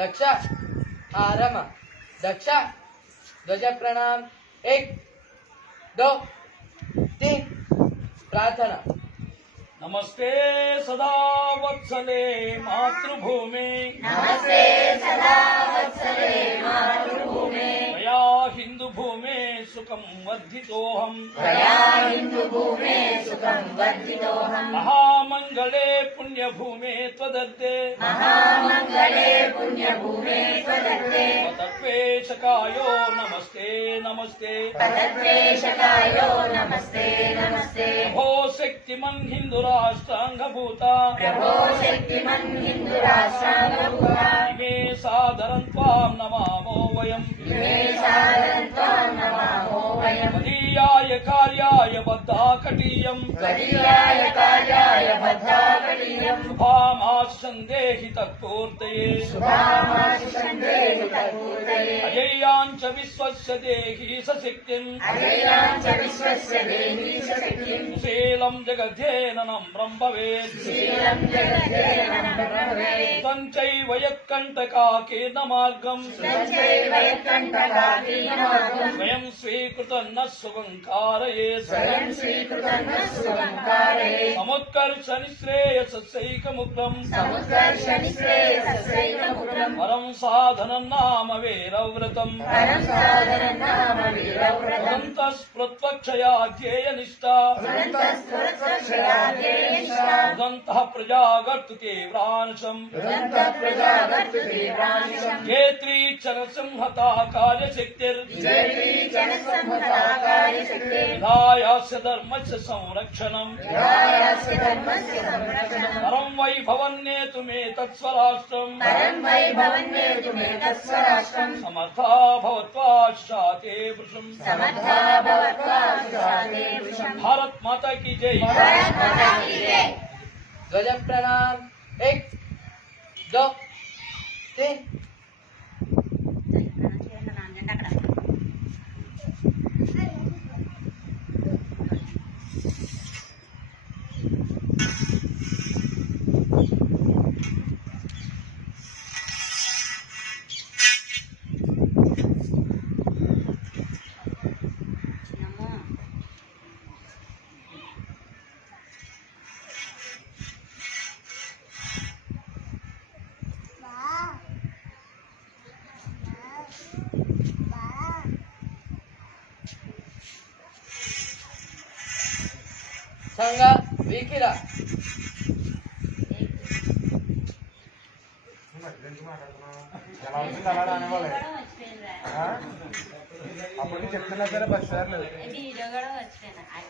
दक्ष आरम दक्ष ध्वज प्रणाम 1 2 3 प्रार्थना। नमस्ते सदा वत्सले मातृभूमि नमस्ते सदा वत्सले मातृभूमे मया हिंदू भूमे सुखं वर्धितोऽहम् त्वया हिन्दुभूमे सुखं वर्धितोऽहम् महामंगले पुण्यभूमे त्वदत्ते महामङ्गले पुण्यभूमे त्वदत्ते तत्त्वेशकायो नमस्ते नमस्ते पदद्वेषकायो नमस्ते नमस्ते भो शक्तिमन् हिन्दुराष्ट्राङ्गभूता प्रभो शक्तिमन् हिन्दुराष्ट्राङ्गभूता इमे सादरं त्वां नमामो वयम् इमे सादरं त्वां नमामो वयम् मदीयाय कार्याय बद्धाकटीयम् त्वदीयाय कार्याय बद्धाकटीयम् शुभामाशन्देहि तत्पूर्तये शुभामाशिषं देहि तत्पूर्तये अजय्याञ्च विश्वस्य देहि सशक्तिम् अजयां च विश्वस्य देहि शक्तिम् शीलं जगद्धेननं ब्रह्मवेत् शीलं जगद्धेनं ब्रह्मवेत् तञ्चैव यत्कण्टकाकेन मार्गम् तच्चैव यत्कण्टकाकीनमार्गम् स्वयं स्वीकृतं न शुभङ्कारयेत् स्वयं स्वीकृतं न सुवङ्कारये समुत्कर्षनिःश्रेयसस्यैकमुक्तम् समुत्कर्षनिःश्रेयसस्यैकमुखम् परं साधनं नाम वैरव्रतम् परं साधनं नाम वीरव्रतम् उदन्तस्पृत्वक्षया ध्येयनिष्ठा उदन्तस्फुरत्वक्षया ध्येयनिष्ठा उदन्तः प्रजागर्तु तीव्रांशम् उदन्तः प्रजागर्तुतीव्रांशम् जेत्री चरसिंहता कार्यशक्तिर् जयति जनसम्मताकार्यशक्ते विधायास्य धर्मस्य संरक्षणम् विधायस्य धर्मस्य संरक्षणम् परं वैभवन्नेतुमेतत्स्वराष्ट्रम् परं वैभवन्नेतुमेतत्स्वराष्ट्रम् समर्था भवत्वा शाते वृषम् समर्था भवत्वा सुशाते वृषम् भारत माता की जय। भारत माता की जय। ध्वज प्रणाम 1 2 3 संघ विकिरा అప్పుడు చెప్తున్నా సరే బస్ సార్లు